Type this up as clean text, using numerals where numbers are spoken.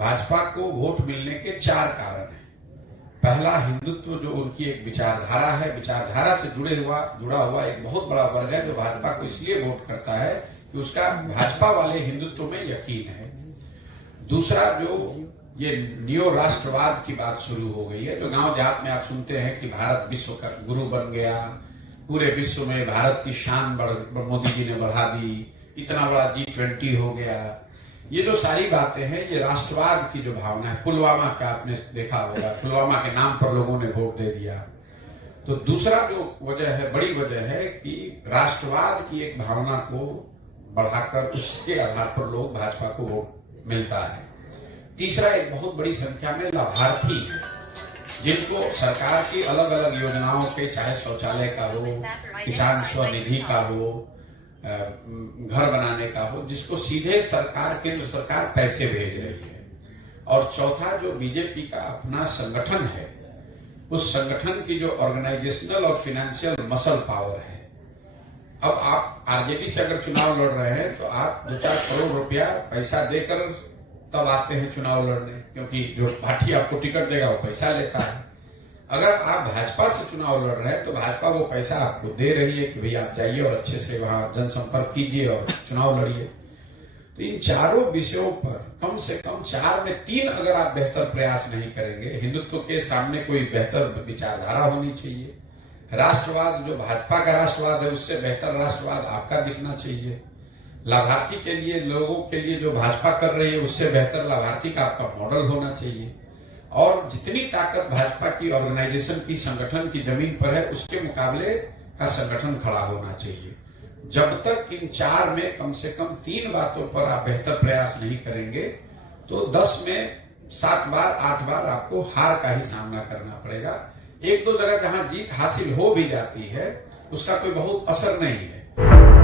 भाजपा को वोट मिलने के 4 कारण हैं। पहला, हिंदुत्व जो उनकी एक विचारधारा है, विचारधारा से जुड़ा हुआ एक बहुत बड़ा वर्ग है जो भाजपा को इसलिए वोट करता है कि उसका भाजपा वाले हिंदुत्व में यकीन है। दूसरा, जो ये नियो राष्ट्रवाद की बात शुरू हो गई है, जो गांव देहात में आप सुनते हैं कि भारत विश्व का गुरु बन गया, पूरे विश्व में भारत की शान मोदी जी ने बढ़ा दी, इतना बड़ा G20 हो गया, ये जो सारी बातें हैं ये राष्ट्रवाद की जो भावना है। पुलवामा का आपने देखा होगा, पुलवामा के नाम पर लोगों ने वोट दे दिया। तो दूसरा जो वजह है, बड़ी वजह है कि राष्ट्रवाद की एक भावना को बढ़ाकर उसके आधार पर लोग भाजपा को वोट मिलता है। तीसरा, एक बहुत बड़ी संख्या में लाभार्थी हैं जिनको सरकार की अलग अलग योजनाओं के, चाहे शौचालय का हो, किसान स्वनिधि का हो, घर बनाने का हो, जिसको सीधे सरकार, केंद्र सरकार पैसे भेज रही है। और चौथा, जो बीजेपी का अपना संगठन है, उस संगठन की जो ऑर्गेनाइजेशनल और फाइनेंशियल मसल पावर है। अब आप आरजेडी से अगर चुनाव लड़ रहे हैं तो आप 2-4 करोड़ रुपया पैसा देकर तब आते हैं चुनाव लड़ने, क्योंकि जो पार्टी आपको टिकट देगा वो पैसा लेता है। अगर आप भाजपा से चुनाव लड़ रहे हैं तो भाजपा वो पैसा आपको दे रही है कि भाई आप जाइए और अच्छे से वहां जनसंपर्क कीजिए और चुनाव लड़िए। तो इन चारों विषयों पर कम से कम 4 में 3 अगर आप बेहतर प्रयास नहीं करेंगे, हिंदुत्व के सामने कोई बेहतर विचारधारा होनी चाहिए, राष्ट्रवाद जो भाजपा का राष्ट्रवाद है उससे बेहतर राष्ट्रवाद आपका दिखना चाहिए, लाभार्थी के लिए, लोगों के लिए जो भाजपा कर रही है उससे बेहतर लाभार्थी का आपका मॉडल होना चाहिए, और जितनी ताकत भाजपा की ऑर्गेनाइजेशन की, संगठन की जमीन पर है उसके मुकाबले का संगठन खड़ा होना चाहिए। जब तक इन 4 में कम से कम 3 बातों पर आप बेहतर प्रयास नहीं करेंगे तो 10 में 7 बार 8 बार आपको हार का ही सामना करना पड़ेगा। 1-2 जगह जहां जीत हासिल हो भी जाती है उसका कोई बहुत असर नहीं है।